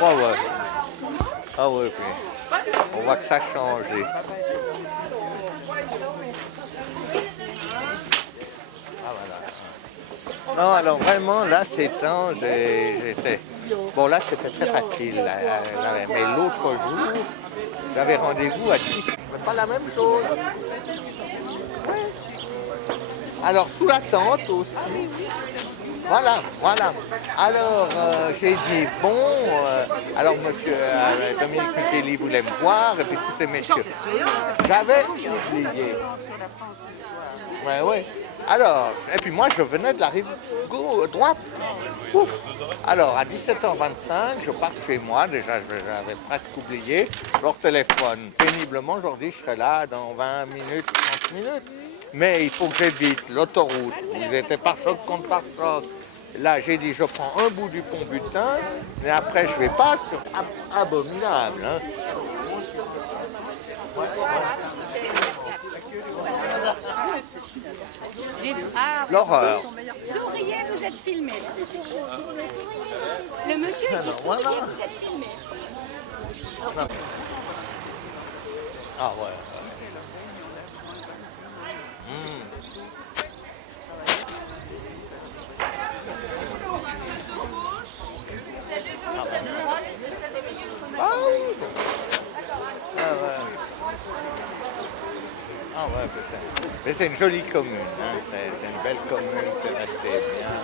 Ouais, ouais. Ah ouais, puis on voit que ça a changé. Ah voilà. Non, alors vraiment, là, ces temps, j'étais... Bon, là, c'était très facile. Mais l'autre jour, j'avais rendez-vous à 10. Mais pas la même chose. Ouais. Alors, sous la tente aussi. Voilà, voilà. Alors, j'ai dit, bon, alors monsieur Dominique Micheli voulait me voir, et puis tous ces messieurs. J'avais oublié. Ouais, ouais. Alors, et puis moi, je venais de la rive droite. Ouf. Alors, à 17h25, je pars chez moi. Déjà, j'avais presque oublié. Leur téléphone, péniblement, aujourd'hui, je serai là dans 20 minutes, 30 minutes. Mais il faut que j'évite l'autoroute. Vous étiez par choc contre par choc. Là, j'ai dit, je prends un bout du pont Butin, mais après, je vais pas sur abominable. Hein. L'horreur. Souriez, vous êtes filmé. Le monsieur dit souriez, vous êtes filmé. Ah ouais. Ah oui. Ah ouais, mais c'est une jolie commune, hein. C'est une belle commune, c'est resté bien.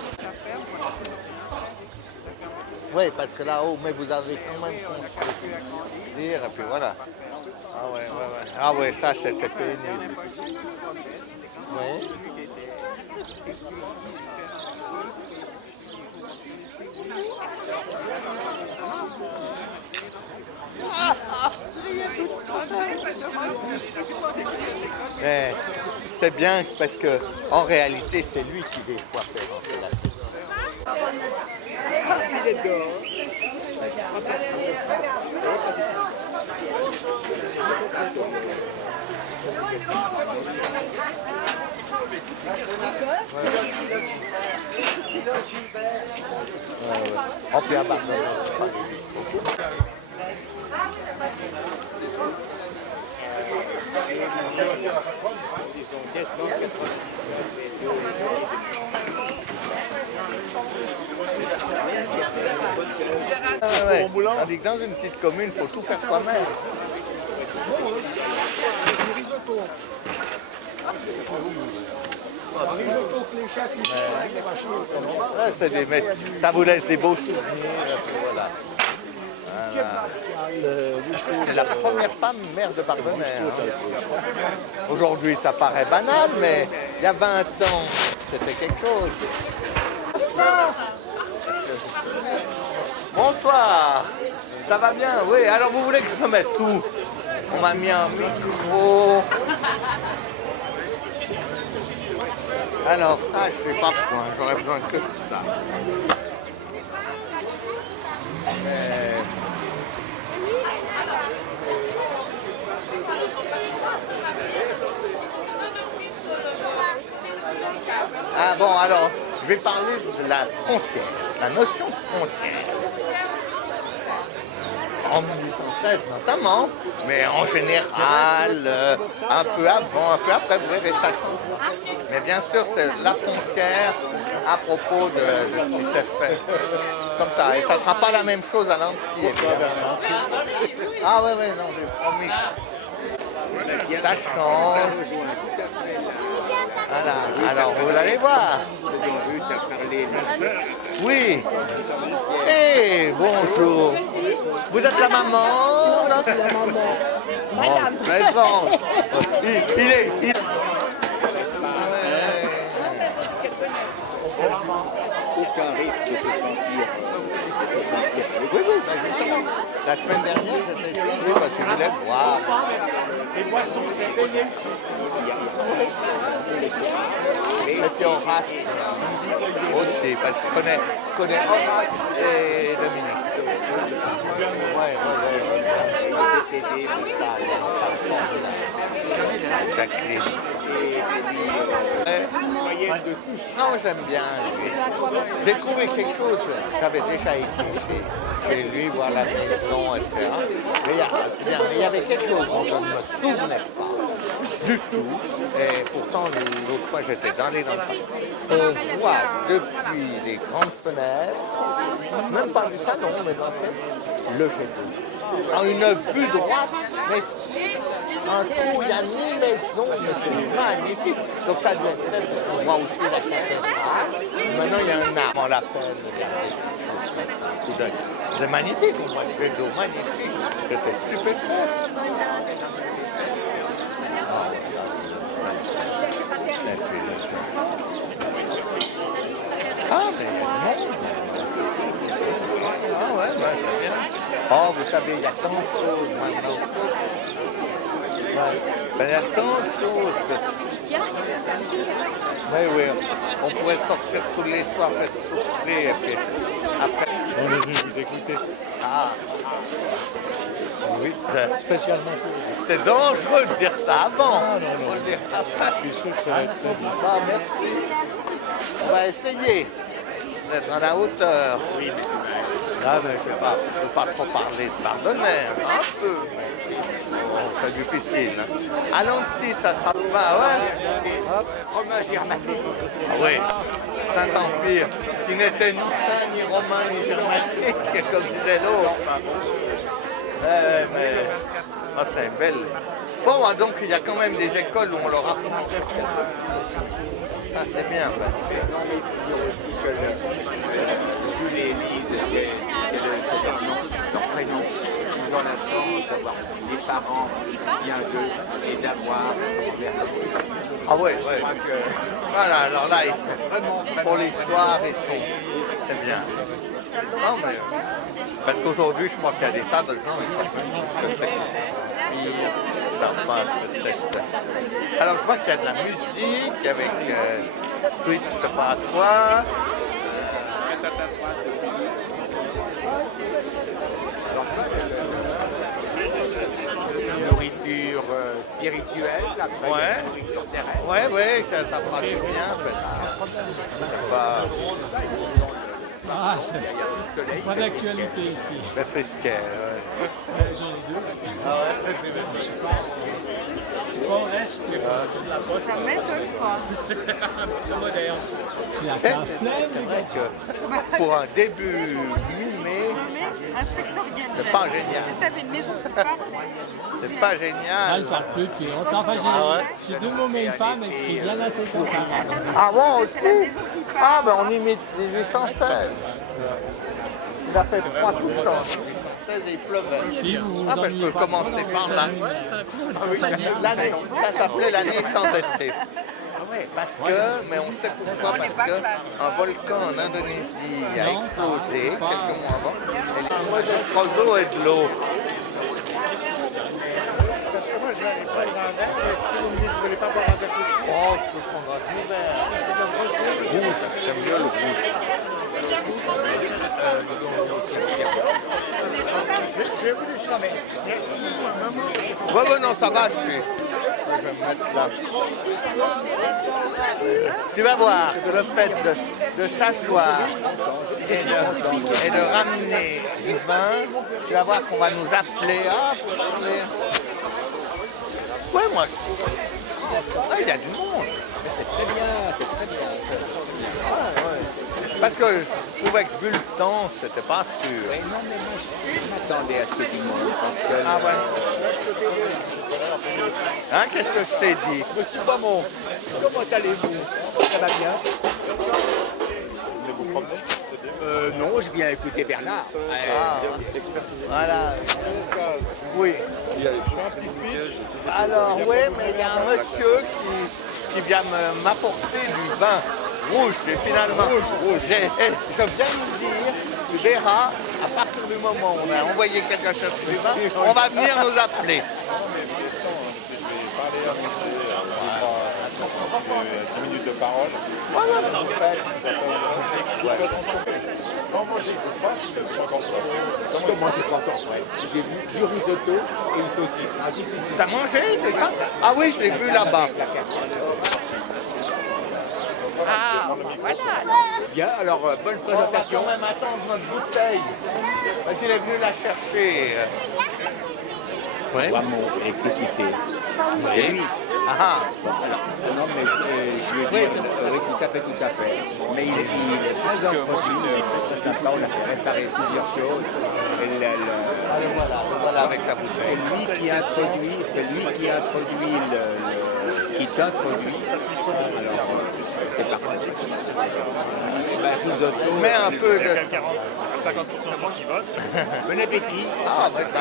Oui, parce que là-haut, mais vous avez quand même construit, et puis voilà. Ah ouais, ouais, ouais. Ah ouais, ça c'était pénible. Oui. Mais c'est bien parce que en réalité c'est lui qui des fois fait rentrer la oh, puis à ouais. Tandis que dans une petite commune, il faut tout faire soi-même. Ouais, c'est des messes. Ça vous laisse des beaux souvenirs. Voilà. Voilà. C'est la première femme maire de Barbenay. Hein. Aujourd'hui, ça paraît banal, mais il y a 20 ans, c'était quelque chose. Bonsoir. Ça va bien? Oui. Alors, vous voulez que je me mette où? On m'a mis un micro. Alors, ça, je n'ai pas besoin. J'aurais besoin que de ça. Mais... Ah bon, alors, je vais parler de la frontière, la notion de frontière. En 1816 notamment, mais en général, un peu avant, un peu après, vous verrez, ça change. Mais bien sûr, c'est la frontière à propos de ce qui s'est fait. Comme ça, et ça ne sera pas la même chose à l'Antilles, évidemment. Ah ouais, non, j'ai promis. Ça change. Voilà, alors vous allez voir. Oui. Eh, bonjour. Vous êtes la maman? Non, c'est la maman. Madame. Présente. Il est... Aucun risque de se sentir. Oui, justement. La semaine dernière, j'étais suivi parce que je voulais voir. Les boissons, c'est payé ici. Et puis Horace aussi, parce que je connais Horace et Dominique. Ouais. Décédé, ça, Jacqueline. moyenne de souche. Non, j'aime bien. J'ai trouvé quelque chose. J'avais déjà été chez lui, voir la maison, etc. Mais c'est bien. Mais il y avait quelque chose dont je ne me souvenais pas du tout. Et pourtant, l'autre fois, j'étais dans les endroits. On voit depuis les grandes fenêtres, même pas du salon, mais dans le jet d'eau. En une vue droite, mais un trou, il n'y a ni maison, mais c'est magnifique. Donc ça doit être fait pour moi aussi la cathédrale. Maintenant, il y a un arbre, on l'appelle. C'est magnifique, on voit ce jet d'eau magnifique. J'étais stupéfait. Ah, mais il y a du monde. Ah ouais, c'est bien. Oh, vous savez, il y a tant de choses maintenant. Ouais. Ben, il y a tant de choses. Mais oui, on pourrait sortir tous les soirs, faire souffler, et puis après... On est venu vous écouter. Ah. Oui, Spécialement pour vous. c'est dangereux de dire ça avant. Ah, non. Faut le dire après. Je suis sûr que ça va être très bien. Ah, merci. On va essayer d'être à la hauteur. Oui. Ah, mais je ne peux pas trop parler de pardonner. Un peu. Bon, c'est difficile. Hein. Allons-y, ça sera pas. Ouais. Hop. Fromage germanique. Ah oui. Saint-Empire, qui n'était ni saint, ni romain, ni germanique, comme disait l'autre. Mais ah, c'est belle. Bon, donc il y a quand même des écoles où on leur apprend. Ça, c'est bien. Parce que... Il faut aussi que Jules et Élise, c'est leur prénom. Ils ont la chance d'avoir des parents bien d'eux et d'avoir Ah ouais, ouais. Voilà, alors là, ils sont vraiment, pour l'histoire, ils sont... C'est bien. Non, mais... Parce qu'aujourd'hui, je crois qu'il y a des tas de gens qui ne savent pas ce que c'est. Alors, je vois qu'il y a de la musique avec suite, je ne sais pas quoi. nourriture spirituelle, après Ouais. nourriture terrestre. Ouais, ça fera du bien. Ah, Il y a tout le soleil. pas d'actualité ici. C'est frisquet, ouais. J'en ai deux. Bon, reste. Ça m'étonne pas. La C'est cave pleine, les vrai gars. que pour un début mi-mai, Inspecteur Gadget. c'est pas génial. Si t'avais une maison qui parle, C'est pas Ah, génial. elle parle plus depuis longtemps. Enfin, j'ai deux mômes et une femme et qui bien assez sympa. Ah bon aussi c'est la maison qui parle. Ah ben on imite 1816. Il a fait froid tout le temps. 1816 et il pleuvait. Puis vous Ah ben je peux commencer par là. L'année, ça s'appelait l'année sans été. Parce que, mais on sait pourquoi, parce qu'un volcan en Indonésie a explosé quelques mois avant. Et les mois de Frozo et de l'eau. Oh, je peux prendre un petit verre. Rouge, j'aime bien le rouge. Ouais, non, ça va, je vais me mettre là. Tu vas voir que le fait de s'asseoir et de ramener du vin, tu vas voir qu'on va nous appeler. Ah, faut parler. Ouais, moi, je trouve. Ah, il y a du monde. Mais c'est très bien, c'est très bien. Parce que je trouvais que vu le temps, c'était pas sûr. Mais non, mais moi, je m'attendais à ce que du monde. Parce que Ah ouais. Hein, qu'est-ce que je t'ai dit? Monsieur Beaumont, comment allez-vous? Ça va bien? Vous promenez? Non, je viens écouter Bernard. Voilà. Oui. Je fais un petit speech. Alors, oui, mais il y a un monsieur qui vient m'apporter du vin rouge. Et finalement, je viens de dire, tu verras, à partir du moment où on a envoyé quelqu'un chercher du vin, on va venir nous appeler. 10 minutes de parole. Voilà. Non, moi j'écoute pas parce que je suis pas encore prêt. Comment c'est pas encore prêt? J'ai vu du risotto et une saucisse. T'as mangé déjà? Ah oui, je l'ai vu là-bas. Ah, voilà. Bien, alors bonne On va présentation. quand même attendre notre bouteille. Parce qu'il est venu la chercher. Oui. Wamo, électricité. C'est lui. Ah, Non, mais je lui ai dit, oui, tout à fait. Mais il est très introduit, très sympa, on a fait réparer plusieurs choses. Et voilà avec la c'est bouteille. lui qui introduit, qui t'introduit. Alors, c'est parfait. Risotto. Mets un peu de... À 50% de gens qui votent. Bon appétit. Ah, ben ça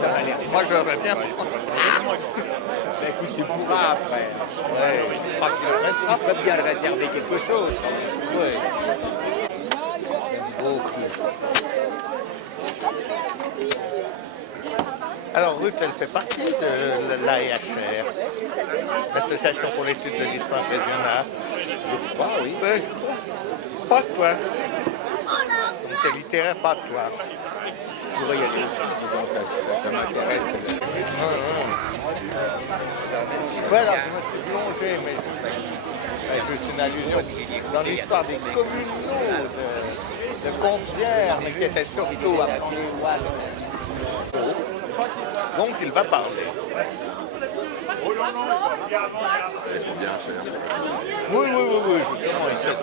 Ça va l'air. Moi, j'aurais bien... Bah, écoute, tu pourras après. Ouais, 3 kilomètres. Tu ferais bien de réserver quelque chose. Ouais. Beaucoup. Alors, Ruth, elle fait partie de l'AEHR, l'Association pour l'étude de l'histoire régionale. Je crois, oui. Oui. Pas de toi. Comité littéraire, pas de toi. Je pourrais y aller aussi. Disons, ça m'intéresse. Voilà, je me suis plongé, mais c'est juste une allusion dans l'histoire des communaux de Compiègne, mais qui étaient surtout à Pandéoual. Donc il va parler. Oui, justement, il s'est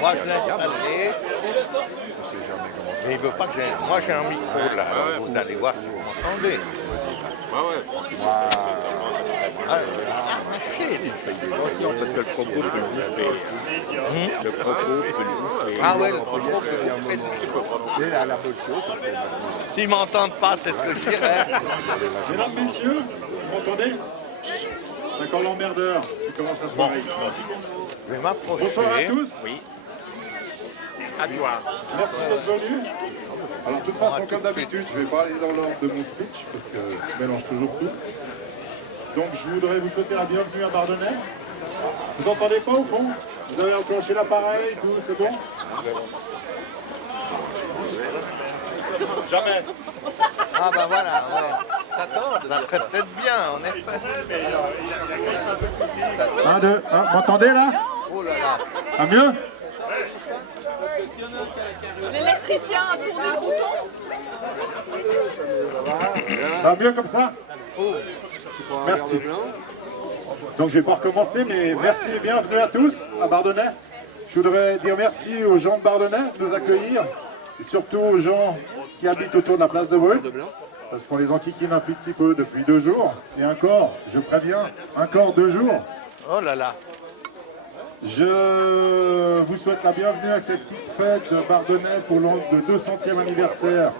moi je l'ai installé. Mais il veut pas que j'ai. Moi j'ai un micro là, alors vous allez voir si vous m'entendez. Attention, parce que le propos peut le bouffer. Le propos peut le bouffer. Ah ouais, le propos peut vous faire du micro. La bonne chose, ça c'est maintenant. S'ils m'entendent pas, c'est ce que je dirais. Mesdames, messieurs, vous m'entendez C'est encore l'emmerdeur qui commence la soirée. Je vais m'approcher. Bonsoir à tous. Oui. À toi. Merci d'être venus. Alors, de toute façon, comme d'habitude, je vais pas aller dans l'ordre de mon speech parce que je mélange toujours tout. Donc, je voudrais vous souhaiter la bienvenue à Bardonnay. Vous entendez pas au fond? Vous avez enclenché l'appareil, tout, c'est bon? Jamais. Ah ben voilà, ouais. Ça serait peut-être bien, en effet. 1, 2, 1, m'entendez là? Oh là là. À mieux? L'électricien a tourné le bouton. Ça va mieux comme ça? Merci. Donc je vais pas recommencer, mais merci et bienvenue à tous à Bardonnay. Je voudrais dire merci aux gens de Bardonnay de nous accueillir, et surtout aux gens qui habitent autour de la place de Brûle, parce qu'on les enquiquine un petit peu depuis 2 jours, et encore, je préviens, encore 2 jours. Oh là là. Je vous souhaite la bienvenue avec cette petite fête de Bardonnay pour le 200e anniversaire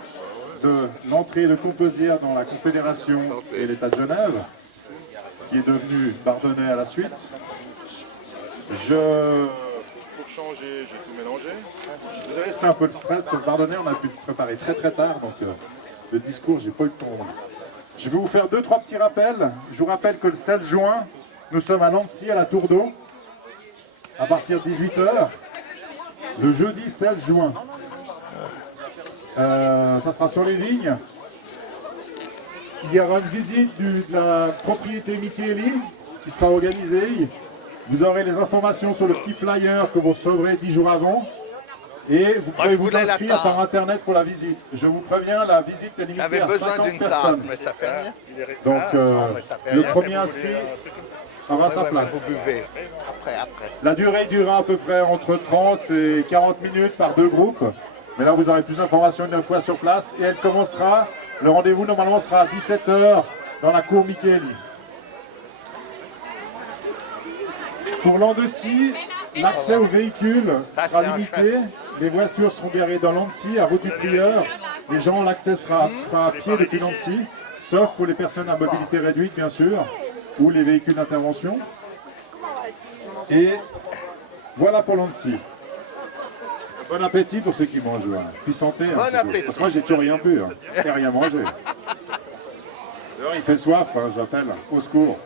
de l'entrée de Composière dans la Confédération et l'État de Genève, qui est devenu Bardonnay à la suite. Pour changer, j'ai tout mélangé. Je suis désolé, c'était un peu de stress parce que Bardonnay, on a pu le préparer très tard, donc le discours, j'ai pas eu le temps. Je vais vous faire 2-3 petits rappels. Je vous rappelle que le 16 juin, nous sommes à Nancy, à la Tour d'Eau, à partir de 18 h, le jeudi 16 juin. Ça sera sur les vignes. Il y aura une visite de la propriété Micheli qui sera organisée. Vous aurez les informations sur le petit flyer que vous recevrez 10 jours avant. Et vous pouvez vous inscrire par internet pour la visite. Je vous préviens, la visite est limitée à 50 personnes. Mais ça fait rien. Donc mais ça fait le rien. premier inscrit aura sa place. Vous buvez. Après. La durée durera à peu près entre 30 et 40 minutes par 2 groupes. Mais là, vous aurez plus d'informations une fois sur place. Et elle commencera, le rendez-vous normalement sera à 17 h dans la cour Micheli. Pour l'Andecy, l'accès aux véhicules sera limité. Les voitures seront garées dans l'Andecy, à route du Prieur. Les gens, l'accès sera à pied depuis l'Andecy, sauf pour les personnes à mobilité réduite, bien sûr, ou les véhicules d'intervention. Et voilà pour l'Andecy. Bon appétit pour ceux qui mangent. Puis santé. Bon appétit. Parce que moi, j'ai toujours rien bu. Et rien mangé. D'ailleurs, il fait soif, j'appelle. Au secours.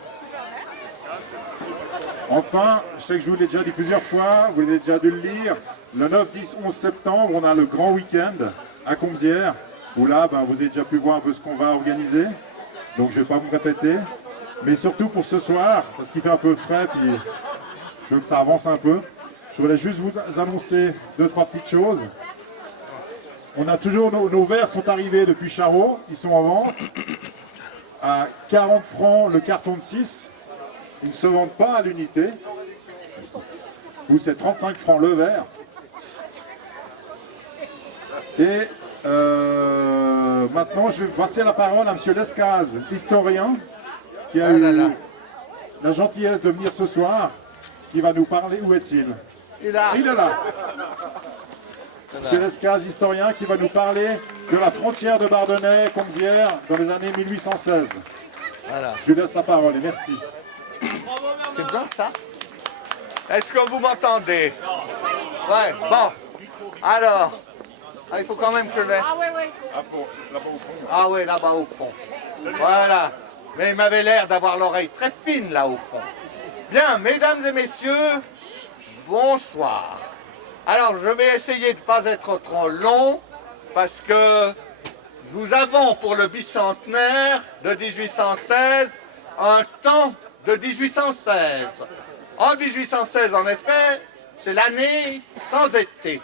Enfin, je sais que je vous l'ai déjà dit plusieurs fois, vous l'avez déjà dû le lire, le 9, 10, 11 septembre, on a le grand week-end à Combières, où là, vous avez déjà pu voir un peu ce qu'on va organiser, donc je ne vais pas vous répéter, mais surtout pour ce soir, parce qu'il fait un peu frais, puis Je veux que ça avance un peu. Je voulais juste vous annoncer 2-3 petites choses. On a toujours nos verres sont arrivés depuis Charot, ils sont en vente à 40 francs le carton de 6. Ils ne se vendent pas à l'unité. Ou c'est 35 francs le verre. Et maintenant, je vais passer la parole à M. Lescaz, historien, qui a eu la gentillesse de venir ce soir, qui va nous parler. Où est-il? Il est là. M. Lescaz, historien, qui va nous parler de la frontière de Bardonnay-Comzières dans les années 1816. Voilà. Je lui laisse la parole et merci. C'est bien ça? Est-ce que vous m'entendez? Ouais, bon. Alors, il faut quand même que je l'aie. Ah ouais, ouais. Ah oui, là-bas au fond. Voilà. Mais il m'avait l'air d'avoir l'oreille très fine là au fond. Bien, mesdames et messieurs, bonsoir. Alors, je vais essayer de ne pas être trop long parce que nous avons pour le bicentenaire de 1816 un temps de 1816. En 1816, en effet, c'est l'année sans été.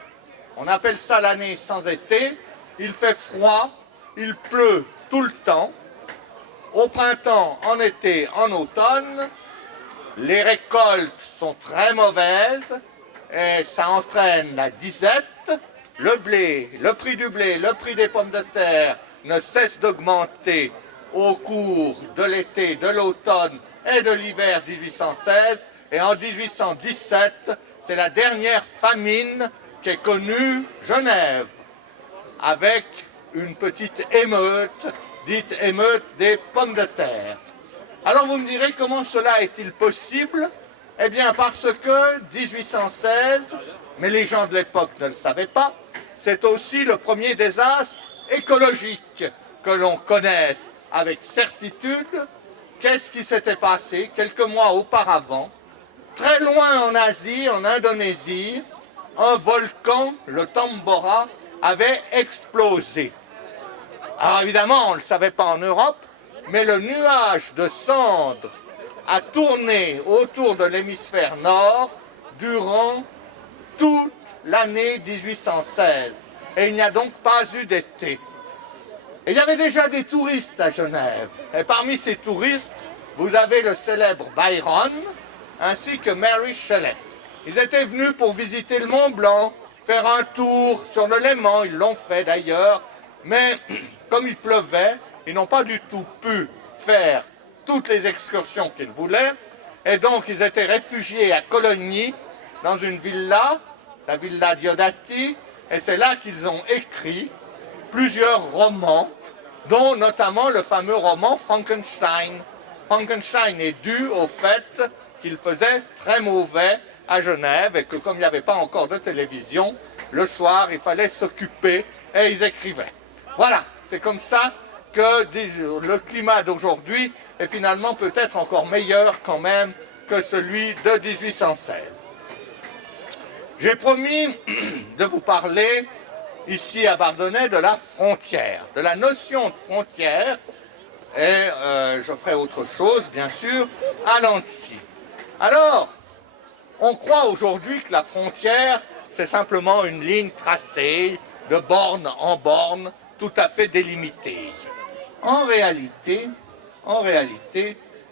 On appelle ça l'année sans été. Il fait froid, il pleut tout le temps. Au printemps, en été, en automne, les récoltes sont très mauvaises et ça entraîne la disette. Le blé, le prix du blé, le prix des pommes de terre ne cesse d'augmenter au cours de l'été, de l'automne et de l'hiver 1816. Et en 1817, c'est la dernière famine qu'ait connue Genève, avec une petite émeute, dite émeute des pommes de terre. Alors vous me direz, comment cela est-il possible? Eh bien parce que 1816, mais les gens de l'époque ne le savaient pas, c'est aussi le premier désastre écologique que l'on connaisse avec certitude. Qu'est-ce qui s'était passé quelques mois auparavant? Très loin en Asie, en Indonésie, un volcan, le Tambora, avait explosé. Alors évidemment, on ne le savait pas en Europe, mais le nuage de cendres a tourné autour de l'hémisphère nord durant toute l'année 1816. Et il n'y a donc pas eu d'été. Et il y avait déjà des touristes à Genève. Et parmi ces touristes, vous avez le célèbre Byron, ainsi que Mary Shelley. Ils étaient venus pour visiter le Mont Blanc, faire un tour sur le Léman, ils l'ont fait d'ailleurs, mais comme il pleuvait, ils n'ont pas du tout pu faire toutes les excursions qu'ils voulaient, et donc ils étaient réfugiés à Cologny, dans une villa, la villa Diodati, et c'est là qu'ils ont écrit plusieurs romans, dont notamment le fameux roman Frankenstein. Frankenstein est dû au fait qu'il faisait très mauvais à Genève et que comme il n'y avait pas encore de télévision, le soir il fallait s'occuper et ils écrivaient. Voilà, c'est comme ça que le climat d'aujourd'hui est finalement peut-être encore meilleur quand même que celui de 1816. J'ai promis de vous parler ici à Bardonnay de la frontière, de la notion de frontière, et je ferai autre chose, bien sûr, à Nancy. Alors, on croit aujourd'hui que la frontière, c'est simplement une ligne tracée de borne en borne, tout à fait délimitée. En réalité,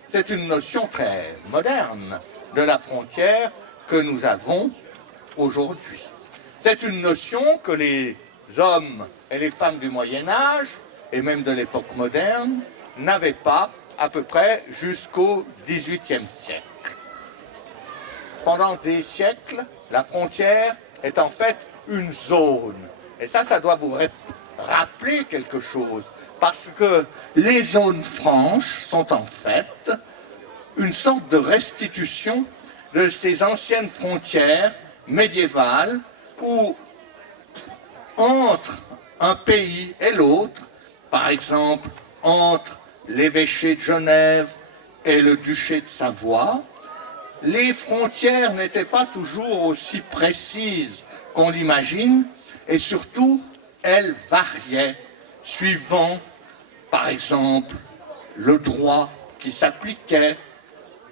c'est une notion très moderne de la frontière que nous avons aujourd'hui. C'est une notion que les hommes et les femmes du Moyen-Âge, et même de l'époque moderne, n'avaient pas à peu près jusqu'au XVIIIe siècle. Pendant des siècles, la frontière est en fait une zone. Et ça doit vous rappeler quelque chose. Parce que les zones franches sont en fait une sorte de restitution de ces anciennes frontières médiévales où entre un pays et l'autre, par exemple entre l'évêché de Genève et le duché de Savoie, les frontières n'étaient pas toujours aussi précises qu'on l'imagine et surtout elles variaient suivant par exemple le droit qui s'appliquait,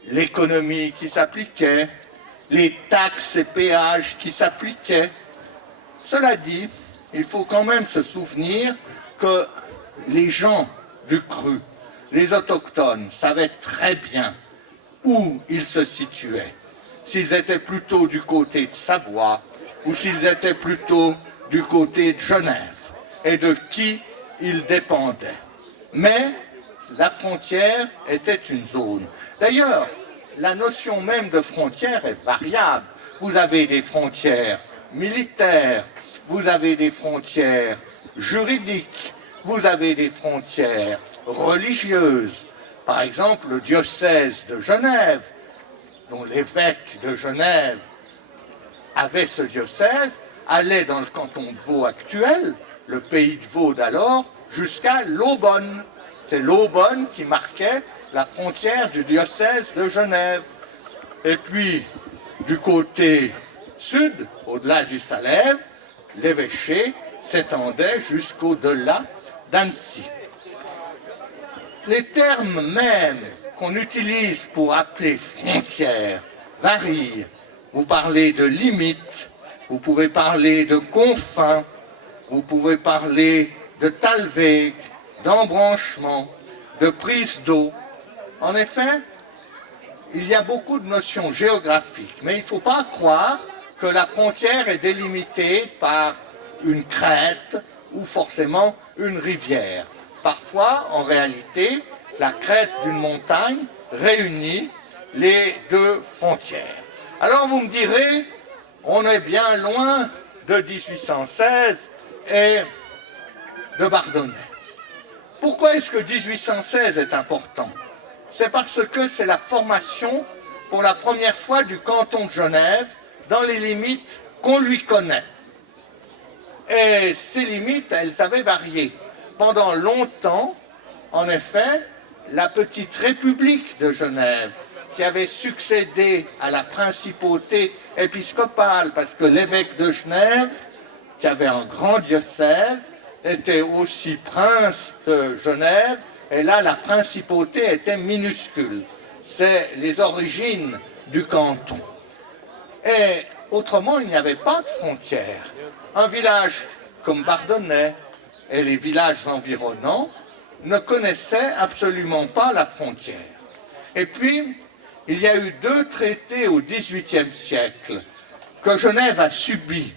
l'économie qui s'appliquait, les taxes et péages qui s'appliquaient. Cela dit, il faut quand même se souvenir que les gens du cru, les autochtones, savaient très bien où ils se situaient. S'ils étaient plutôt du côté de Savoie ou s'ils étaient plutôt du côté de Genève et de qui ils dépendaient. Mais la frontière était une zone. D'ailleurs, la notion même de frontière est variable. Vous avez des frontières militaires, vous avez des frontières juridiques, vous avez des frontières religieuses. Par exemple, le diocèse de Genève, dont l'évêque de Genève avait ce diocèse, allait dans le canton de Vaud actuel, le pays de Vaud d'alors, jusqu'à l'Aubonne. C'est l'Aubonne qui marquait la frontière du diocèse de Genève. Et puis, du côté sud, au-delà du Salève, l'évêché s'étendait jusqu'au-delà d'Annecy. Les termes mêmes qu'on utilise pour appeler frontières varient. Vous parlez de limites, vous pouvez parler de confins, vous pouvez parler de talweg, d'embranchement, de prise d'eau. En effet, il y a beaucoup de notions géographiques, mais il ne faut pas croire que la frontière est délimitée par une crête ou forcément une rivière. Parfois, en réalité, la crête d'une montagne réunit les deux frontières. Alors vous me direz, on est bien loin de 1816 et de Bardonnay. Pourquoi est-ce que 1816 est important? C'est parce que c'est la formation pour la première fois du canton de Genève dans les limites qu'on lui connaît. Et ces limites, elles avaient varié. Pendant longtemps, en effet, la petite république de Genève, qui avait succédé à la principauté épiscopale, parce que l'évêque de Genève, qui avait un grand diocèse, était aussi prince de Genève, et là, la principauté était minuscule. C'est les origines du canton. Et autrement, il n'y avait pas de frontières. Un village comme Bardonnay et les villages environnants ne connaissaient absolument pas la frontière. Et puis, il y a eu deux traités au XVIIIe siècle que Genève a subis,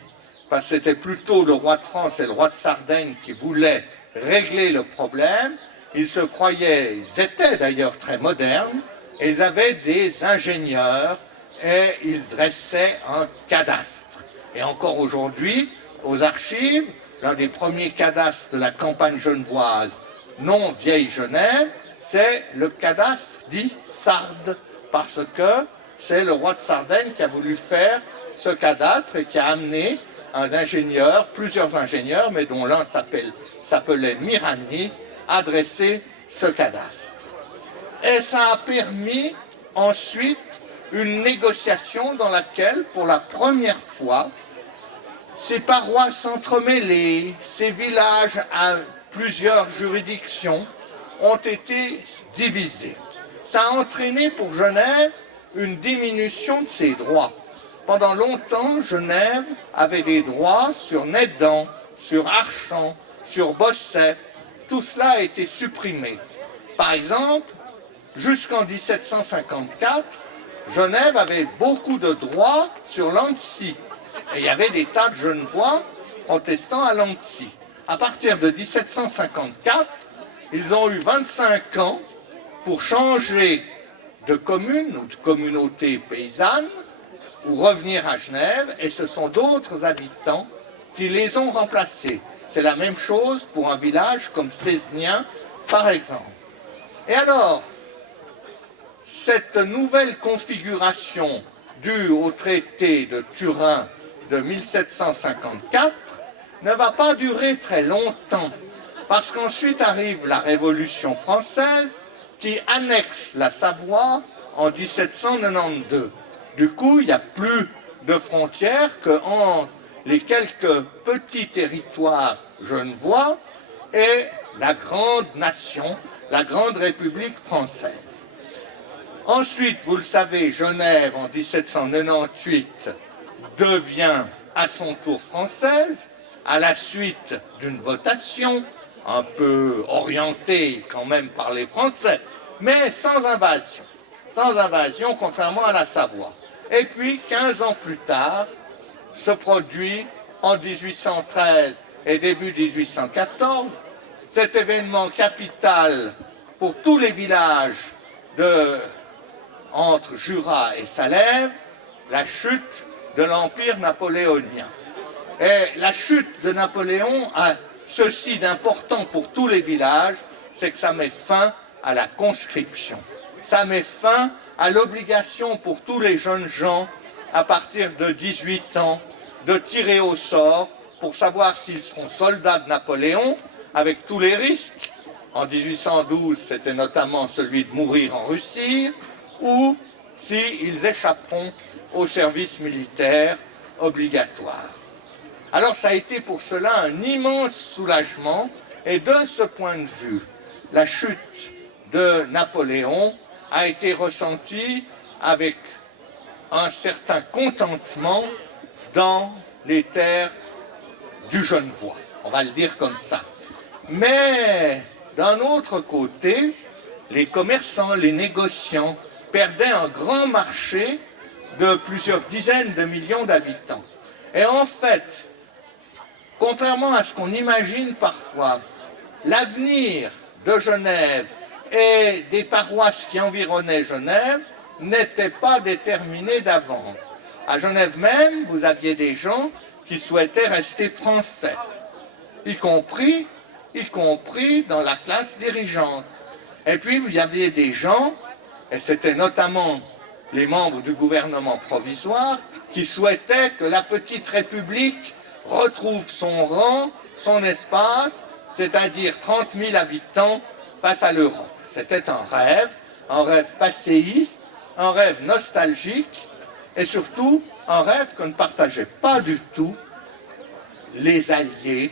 parce que c'était plutôt le roi de France et le roi de Sardaigne qui voulaient régler le problème. Ils se croyaient, ils étaient d'ailleurs très modernes, et ils avaient des ingénieurs et ils dressaient un cadastre. Et encore aujourd'hui, aux archives, l'un des premiers cadastres de la campagne genevoise, non vieille Genève, c'est le cadastre dit Sarde, parce que c'est le roi de Sardaigne qui a voulu faire ce cadastre et qui a amené un ingénieur, plusieurs ingénieurs, mais dont l'un s'appelait Mirani, à dresser ce cadastre. Et ça a permis ensuite une négociation dans laquelle, pour la première fois, ces paroisses s'entremêlées, ces villages à plusieurs juridictions ont été divisés. Ça a entraîné pour Genève une diminution de ses droits. Pendant longtemps, Genève avait des droits sur Nédan, sur Archamps, sur Bosset. Tout cela a été supprimé. Par exemple, jusqu'en 1754, Genève avait beaucoup de droits sur Lancy. Et il y avait des tas de Genevois protestants à Lancy. À partir de 1754, ils ont eu 25 ans pour changer de commune ou de communauté paysanne ou revenir à Genève, et ce sont d'autres habitants qui les ont remplacés. C'est la même chose pour un village comme Cézanne, par exemple. Et alors, cette nouvelle configuration due au traité de Turin de 1754 ne va pas durer très longtemps, parce qu'ensuite arrive la Révolution française qui annexe la Savoie en 1792. Du coup, il n'y a plus de frontières qu'entre les quelques petits territoires genevois et la grande nation, la grande République française. Ensuite, vous le savez, Genève, en 1798, devient à son tour française, à la suite d'une votation, un peu orientée quand même par les Français, mais sans invasion. Sans invasion, contrairement à la Savoie. Et puis, 15 ans plus tard, se produit en 1813 et début 1814, cet événement capital pour tous les villages entre Jura et Salève, la chute de l'Empire napoléonien. Et la chute de Napoléon a ceci d'important pour tous les villages, c'est que ça met fin à la conscription. Ça met fin à l'obligation pour tous les jeunes gens, à partir de 18 ans, de tirer au sort pour savoir s'ils seront soldats de Napoléon, avec tous les risques. En 1812, c'était notamment celui de mourir en Russie, ou s'ils échapperont au service militaire obligatoire. Alors ça a été pour cela un immense soulagement, et de ce point de vue, la chute de Napoléon a été ressentie avec un certain contentement dans les terres du Genevois, on va le dire comme ça. Mais d'un autre côté, les commerçants, les négociants perdaient un grand marché de plusieurs dizaines de millions d'habitants. Et en fait, contrairement à ce qu'on imagine parfois, l'avenir de Genève et des paroisses qui environnaient Genève n'était pas déterminé d'avance. À Genève même, vous aviez des gens qui souhaitaient rester français, y compris dans la classe dirigeante. Et puis, vous aviez des gens, et c'était notamment les membres du gouvernement provisoire, qui souhaitaient que la petite République retrouve son rang, son espace, c'est-à-dire 30 000 habitants face à l'Europe. C'était un rêve passéiste, un rêve nostalgique, et surtout un rêve que ne partageaient pas du tout les alliés,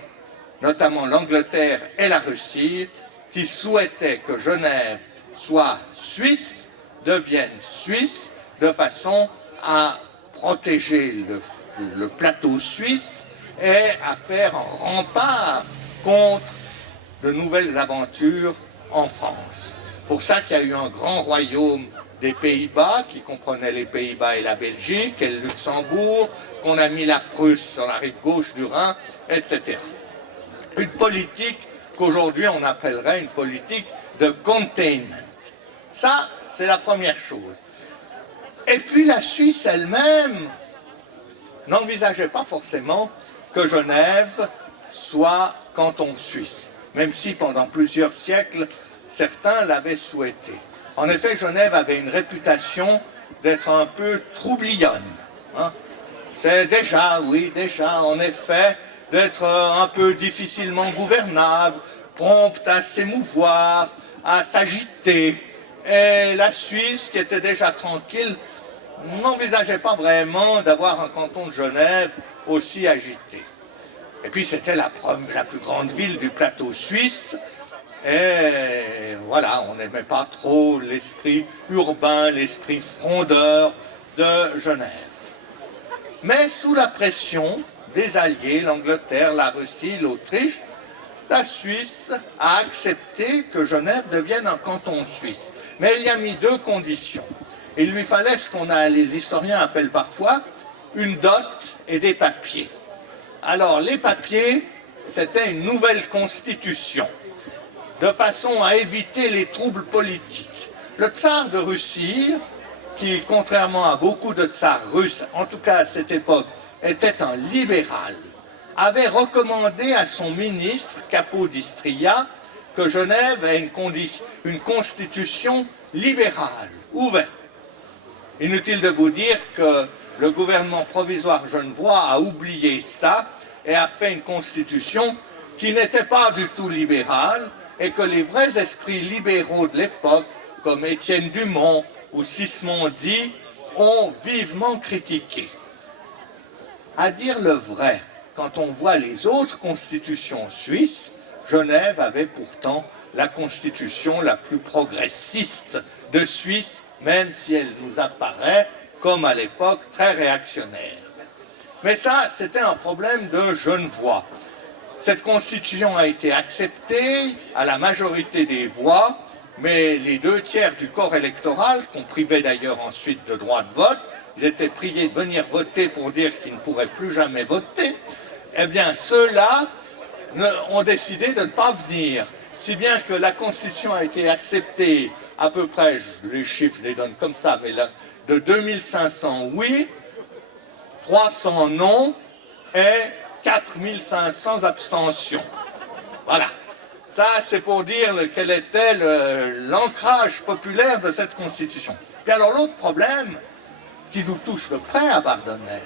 notamment l'Angleterre et la Russie, qui souhaitaient que Genève soit suisse, devienne suisse, de façon à protéger le plateau suisse et à faire un rempart contre de nouvelles aventures en France. Pour ça qu'il y a eu un grand royaume des Pays-Bas, qui comprenait les Pays-Bas et la Belgique, et le Luxembourg, qu'on a mis la Prusse sur la rive gauche du Rhin, etc. Une politique qu'aujourd'hui on appellerait une politique de containment. Ça, c'est la première chose. Et puis la Suisse elle-même n'envisageait pas forcément que Genève soit canton suisse, même si pendant plusieurs siècles, certains l'avaient souhaité. En effet, Genève avait une réputation d'être un peu troublionne. Hein. C'est déjà, en effet, d'être un peu difficilement gouvernable, prompte à s'émouvoir, à s'agiter. Et la Suisse, qui était déjà tranquille, n'envisageait pas vraiment d'avoir un canton de Genève aussi agité. Et puis c'était la plus grande ville du plateau suisse, et voilà, on n'aimait pas trop l'esprit urbain, l'esprit frondeur de Genève. Mais sous la pression des Alliés, l'Angleterre, la Russie, l'Autriche, la Suisse a accepté que Genève devienne un canton suisse. Mais il y a mis deux conditions. Il lui fallait ce les historiens appellent parfois une dot et des papiers. Alors les papiers, c'était une nouvelle constitution, de façon à éviter les troubles politiques. Le tsar de Russie, qui contrairement à beaucoup de tsars russes, en tout cas à cette époque, était un libéral, avait recommandé à son ministre, Capodistria, que Genève ait une constitution libérale, ouverte. Inutile de vous dire que le gouvernement provisoire genevois a oublié ça et a fait une constitution qui n'était pas du tout libérale et que les vrais esprits libéraux de l'époque, comme Étienne Dumont ou Sismondi, ont vivement critiqué. À dire le vrai, quand on voit les autres constitutions suisses, Genève avait pourtant la constitution la plus progressiste de Suisse même si elle nous apparaît, comme à l'époque, très réactionnaire. Mais ça, c'était un problème de Genevois. Cette constitution a été acceptée à la majorité des voix, mais les 2/3 du corps électoral, qu'on privait d'ailleurs ensuite de droit de vote, ils étaient priés de venir voter pour dire qu'ils ne pourraient plus jamais voter, eh bien ceux-là ont décidé de ne pas venir. Si bien que la Constitution a été acceptée à peu près, les chiffres je les donne comme ça, mais là, de 2500 oui, 300 non et 4500 abstentions. Voilà. Ça, c'est pour dire quel était l'ancrage populaire de cette Constitution. Et alors l'autre problème qui nous touche de près à Bardonnay,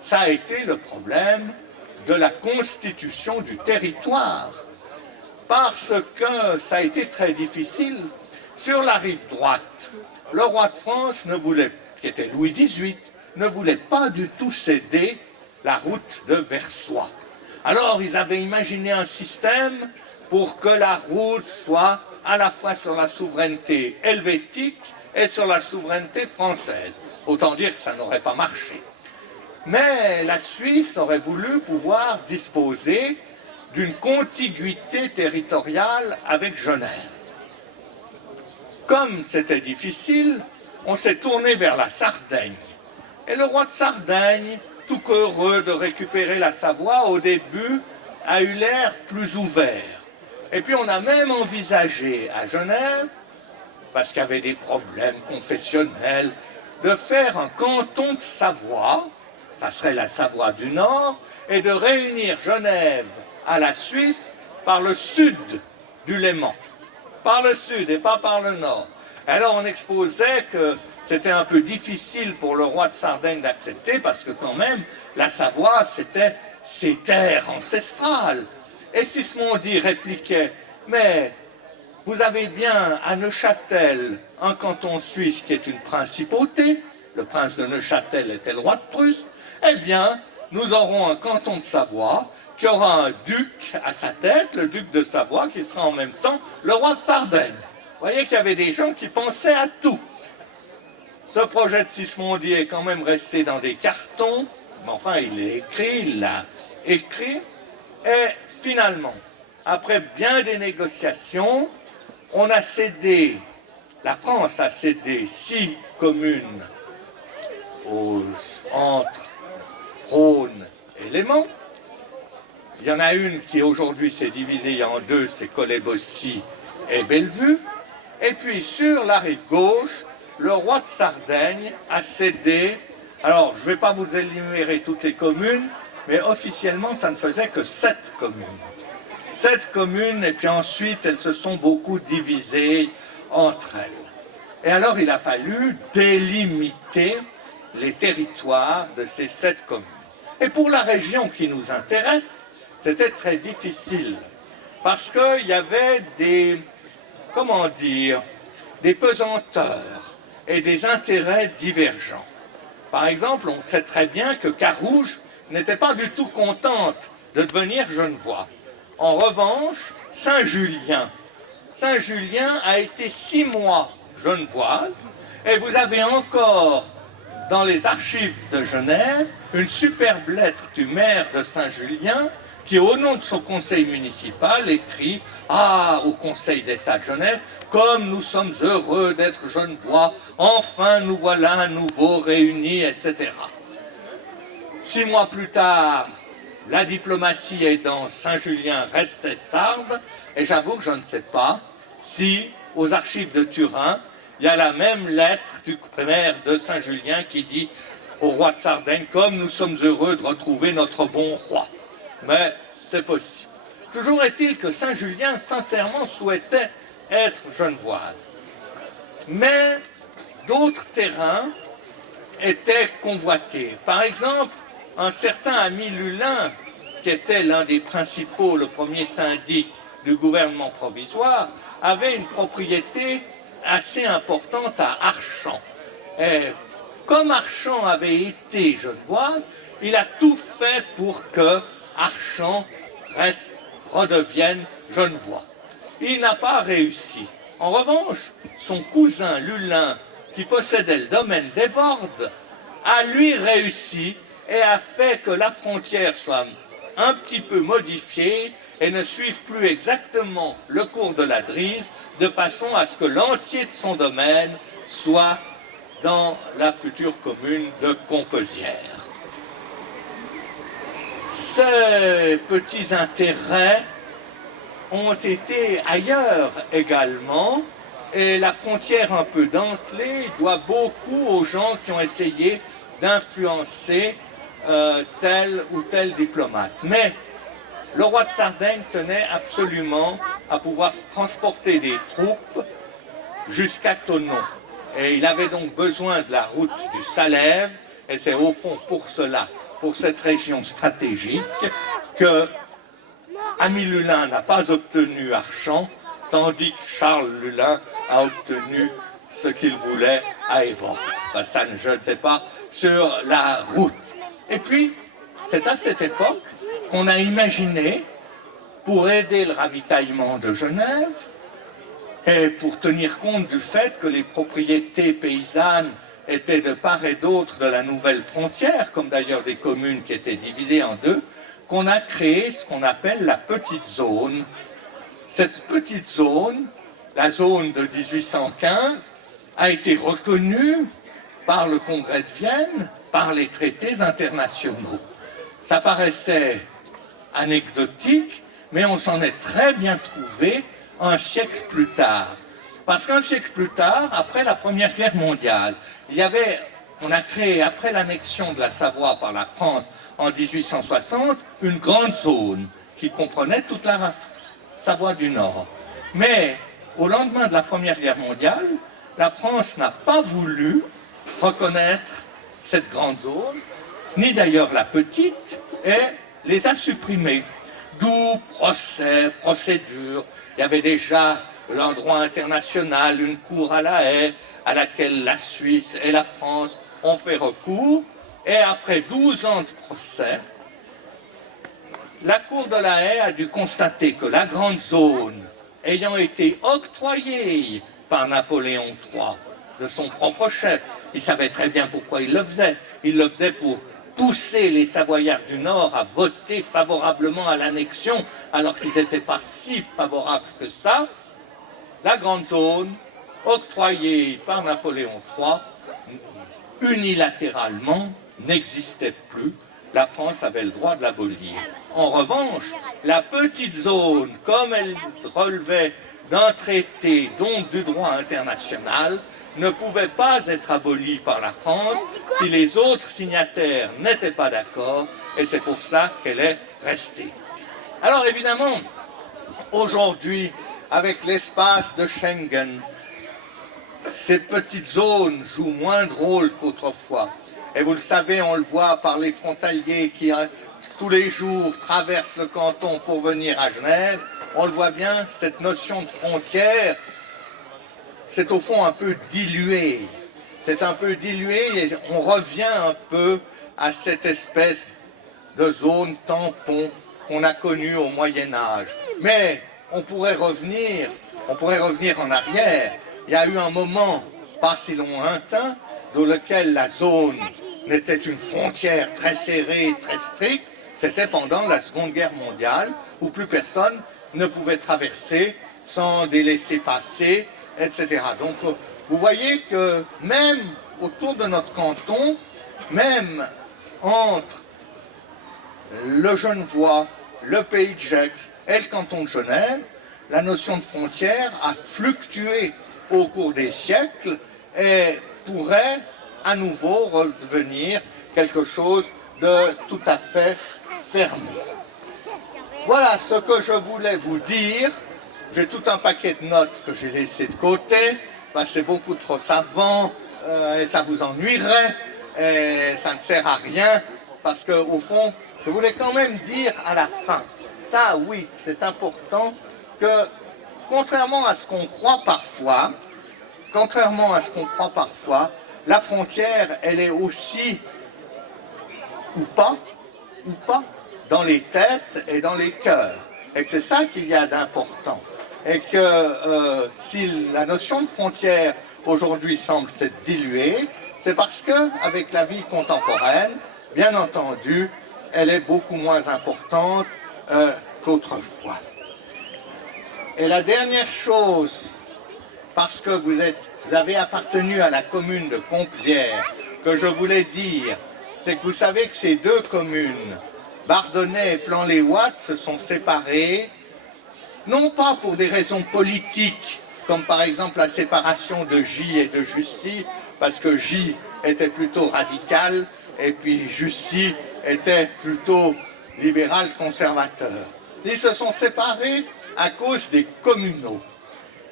ça a été le problème de la constitution du territoire. Parce que ça a été très difficile. Sur la rive droite, le roi de France ne voulait, qui était Louis XVIII, ne voulait pas du tout céder la route de Versoix. Alors ils avaient imaginé un système pour que la route soit à la fois sur la souveraineté helvétique et sur la souveraineté française. Autant dire que ça n'aurait pas marché. Mais la Suisse aurait voulu pouvoir disposer d'une contiguïté territoriale avec Genève. Comme c'était difficile, on s'est tourné vers la Sardaigne. Et le roi de Sardaigne, tout qu'heureux de récupérer la Savoie, au début, a eu l'air plus ouvert. Et puis on a même envisagé à Genève, parce qu'il y avait des problèmes confessionnels, de faire un canton de Savoie, ça serait la Savoie du Nord, et de réunir Genève à la Suisse par le sud du Léman. Par le sud et pas par le nord. Alors on exposait que c'était un peu difficile pour le roi de Sardaigne d'accepter, parce que quand même, la Savoie, c'était ses terres ancestrales. Et Sismondi répliquait, mais vous avez bien à Neuchâtel un canton suisse qui est une principauté, le prince de Neuchâtel était le roi de Prusse, eh bien, nous aurons un canton de Savoie qui aura un duc à sa tête, le duc de Savoie, qui sera en même temps le roi de Sardaigne. Vous voyez qu'il y avait des gens qui pensaient à tout. Ce projet de Sismondi est quand même resté dans des cartons, mais enfin il l'a écrit, et finalement, après bien des négociations, on a cédé, la France a cédé 6 communes entre Rhône et Léman. Il y en a une qui aujourd'hui s'est divisée en deux, c'est Collet-Bossy et Bellevue. Et puis sur la rive gauche, le roi de Sardaigne a cédé, alors je ne vais pas vous énumérer toutes les communes, mais officiellement ça ne faisait que 7 communes. 7 communes, et puis ensuite elles se sont beaucoup divisées entre elles. Et alors il a fallu délimiter les territoires de ces 7 communes. Et pour la région qui nous intéresse, c'était très difficile, parce qu'il y avait des, comment dire, des pesanteurs et des intérêts divergents. Par exemple, on sait très bien que Carouge n'était pas du tout contente de devenir genevois. En revanche, Saint-Julien a été 6 mois genevoise, et vous avez encore dans les archives de Genève une superbe lettre du maire de Saint-Julien qui, au nom de son conseil municipal, écrit « Ah, au Conseil d'État de Genève, comme nous sommes heureux d'être genevois, enfin nous voilà à nouveau réunis, etc. » 6 mois plus tard, la diplomatie aidant, Saint-Julien restait sarde, et j'avoue que je ne sais pas si, aux archives de Turin, il y a la même lettre du maire de Saint-Julien qui dit au roi de Sardaigne « Comme nous sommes heureux de retrouver notre bon roi ». Mais c'est possible. Toujours est-il que Saint-Julien, sincèrement, souhaitait être genevoise. Mais d'autres terrains étaient convoités. Par exemple, un certain Ami Lulin, qui était l'un des principaux, le premier syndic du gouvernement provisoire, avait une propriété assez importante à Archamps. Et comme Archamps avait été genevoise, il a tout fait pour que Archamps redevienne genevois. Il n'a pas réussi. En revanche, son cousin Lulin qui possédait le domaine des Vordes, a lui réussi et a fait que la frontière soit un petit peu modifiée et ne suive plus exactement le cours de la Drise, de façon à ce que l'entier de son domaine soit dans la future commune de Composières. Ces petits intérêts ont été ailleurs également, et la frontière un peu dentelée doit beaucoup aux gens qui ont essayé d'influencer tel ou tel diplomate. Mais le roi de Sardaigne tenait absolument à pouvoir transporter des troupes jusqu'à Thonon. Et il avait donc besoin de la route du Salève, et c'est au fond pour cela, pour cette région stratégique, que Ami Lulin n'a pas obtenu Archamps, tandis que Charles Lulin a obtenu ce qu'il voulait à Évreux. Ça ne jetait pas sur la route. Et puis, c'est à cette époque qu'on a imaginé, pour aider le ravitaillement de Genève, et pour tenir compte du fait que les propriétés paysannes étaient de part et d'autre de la nouvelle frontière, comme d'ailleurs des communes qui étaient divisées en deux, qu'on a créé ce qu'on appelle la petite zone. Cette petite zone, la zone de 1815, a été reconnue par le Congrès de Vienne, par les traités internationaux. Ça paraissait anecdotique, mais on s'en est très bien trouvé un siècle plus tard. Parce qu'un siècle plus tard, après la Première Guerre mondiale, on a créé, après l'annexion de la Savoie par la France en 1860, une grande zone qui comprenait toute la Savoie du Nord. Mais au lendemain de la Première Guerre mondiale, la France n'a pas voulu reconnaître cette grande zone, ni d'ailleurs la petite, et les a supprimées. D'où procès, procédure. Il y avait déjà un droit international, une cour à la Haye, à laquelle la Suisse et la France ont fait recours. Et après 12 ans de procès, la cour de la Haye a dû constater que la grande zone, ayant été octroyée par Napoléon III, de son propre chef, il savait très bien pourquoi il le faisait. Il le faisait pour pousser les Savoyards du Nord à voter favorablement à l'annexion, alors qu'ils n'étaient pas si favorables que ça. La grande zone, octroyée par Napoléon III, unilatéralement, n'existait plus. La France avait le droit de l'abolir. En revanche, la petite zone, comme elle relevait d'un traité, donc du droit international, ne pouvait pas être abolie par la France si les autres signataires n'étaient pas d'accord, et c'est pour cela qu'elle est restée. Alors évidemment, aujourd'hui, avec l'espace de Schengen, cette petite zone joue moins de rôle qu'autrefois. Et vous le savez, on le voit par les frontaliers qui, tous les jours, traversent le canton pour venir à Genève. On le voit bien, cette notion de frontière, c'est au fond un peu dilué. C'est un peu dilué et on revient un peu à cette espèce de zone tampon qu'on a connue au Moyen-Âge. Mais on pourrait revenir en arrière. Il y a eu un moment, pas si lointain, dans lequel la zone n'était une frontière très serrée, très stricte. C'était pendant la Seconde Guerre mondiale, où plus personne ne pouvait traverser sans des laissez-passer, etc. Donc, vous voyez que même autour de notre canton, même entre le Genevois, le Pays de Gex et le canton de Genève, la notion de frontière a fluctué au cours des siècles et pourrait à nouveau redevenir quelque chose de tout à fait fermé. Voilà ce que je voulais vous dire. J'ai tout un paquet de notes que j'ai laissé de côté, parce que c'est beaucoup trop savant, et ça vous ennuierait, et ça ne sert à rien, parce qu'au fond, je voulais quand même dire à la fin, ça oui, c'est important, que contrairement à ce qu'on croit parfois, la frontière, elle est aussi, ou pas, dans les têtes et dans les cœurs. Et que c'est ça qu'il y a d'important. Et que si la notion de frontière aujourd'hui semble s'être diluée, c'est parce que, avec la vie contemporaine, bien entendu, elle est beaucoup moins importante qu'autrefois. Et la dernière chose, parce que vous avez appartenu à la commune de Compierre, que je voulais dire, c'est que vous savez que ces deux communes, Bardonnay et Plan-les-Ouates, se sont séparées, non pas pour des raisons politiques, comme par exemple la séparation de J et de Jussy, parce que J était plutôt radical, et puis Jussy était plutôt libéral-conservateur. Ils se sont séparés à cause des communaux.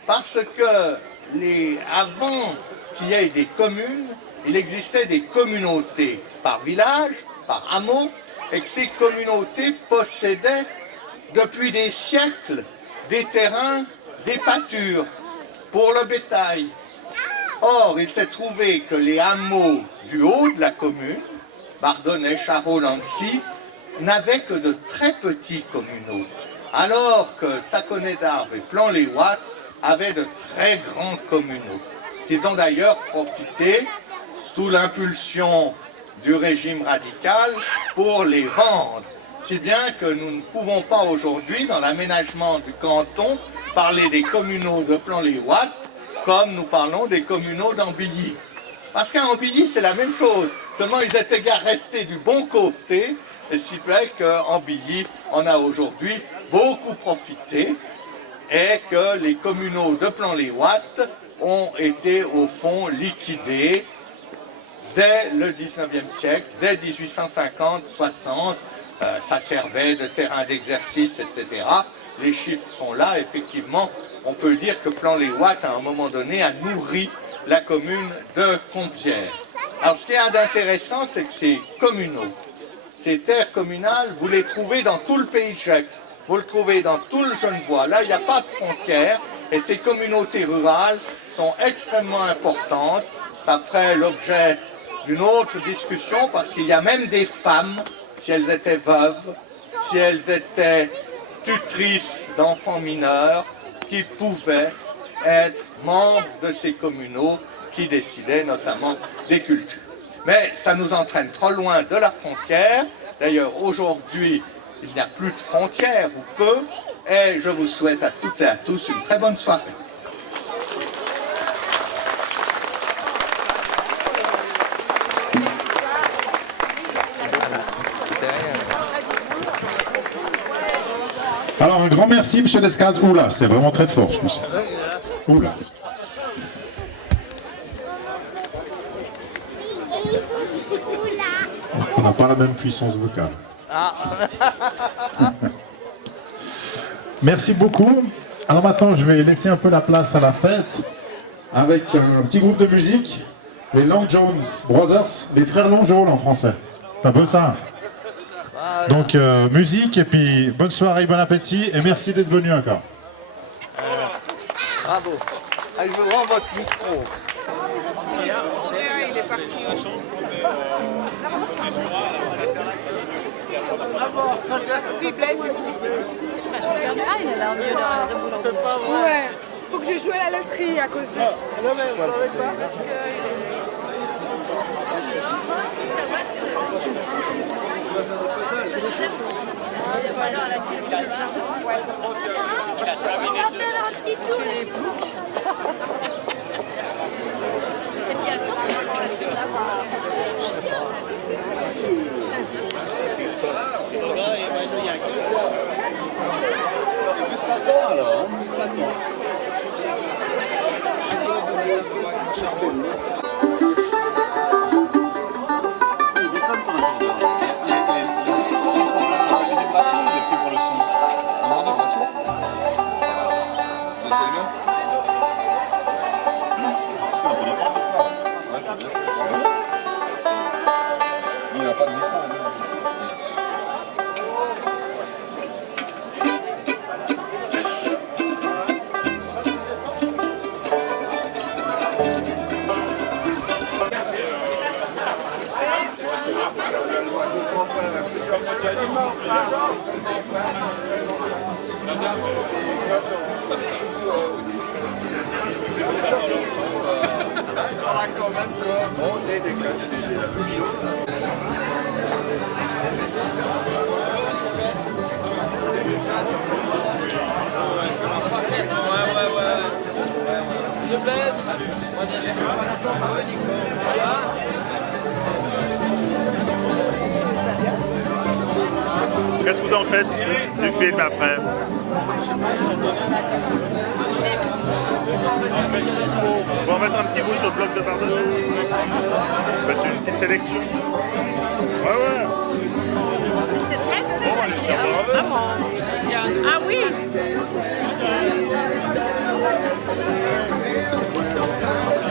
Parce que avant qu'il y ait des communes, il existait des communautés par village, par hameau, et que ces communautés possédaient depuis des siècles des terrains, des pâtures pour le bétail. Or, il s'est trouvé que les hameaux du haut de la commune, Bardonnay, Charot, Nancy, n'avaient que de très petits communaux, alors que Saconnet-d'Arve et Plan-les-Ouates avaient de très grands communaux, qu'ils ont d'ailleurs profité, sous l'impulsion du régime radical, pour les vendre. Si bien que nous ne pouvons pas aujourd'hui, dans l'aménagement du canton, parler des communaux de Plan-les-Ouates comme nous parlons des communaux d'Ambilly. Parce qu'à Ambilly, c'est la même chose. Seulement, ils étaient restés du bon côté, et ce qui fait qu'Ambilly en a aujourd'hui beaucoup profité, et que les communaux de Plan-les-Ouates ont été, au fond, liquidés dès le 19e siècle, dès 1850-60. Ça servait de terrain d'exercice, etc. Les chiffres sont là, effectivement. On peut dire que Plan-les-Ouates, à un moment donné, a nourri la commune de Compierre. Alors, ce qui est d'intéressant, c'est que ces communaux, ces terres communales, vous les trouvez dans tout le pays de Gex. Vous le trouvez dans tout le Genevois. Là, il n'y a pas de frontières. Et ces communautés rurales sont extrêmement importantes. Ça ferait l'objet d'une autre discussion, parce qu'il y a même des femmes, si elles étaient veuves, si elles étaient tutrices d'enfants mineurs, qui pouvaient être membres de ces communaux qui décidaient notamment des cultures. Mais ça nous entraîne trop loin de la frontière. D'ailleurs, aujourd'hui, il n'y a plus de frontières, ou peu, et je vous souhaite à toutes et à tous une très bonne soirée. Alors un grand merci, M. Descazes. Oula, c'est vraiment très fort. Je pense. Oula. On n'a pas la même puissance vocale. Merci beaucoup. Alors maintenant, je vais laisser un peu la place à la fête avec un petit groupe de musique, les Long John Brothers, les frères Longjaune en français. C'est un peu ça. Donc musique et puis bonne soirée, bon appétit et merci d'être venu encore. Bravo. Je veux voir votre micro. Il est parti. Ah, il a l'air mieux de boulot. Ouais. Faut que j'ai joué à la loterie à cause de... Non mais vous savez pas. Parce que... pas quand même que monter des Qu'est-ce que vous en faites du film après? On va en mettre un petit bout sur le bloc de pardon. Faites une petite sélection. Ouais, ouais.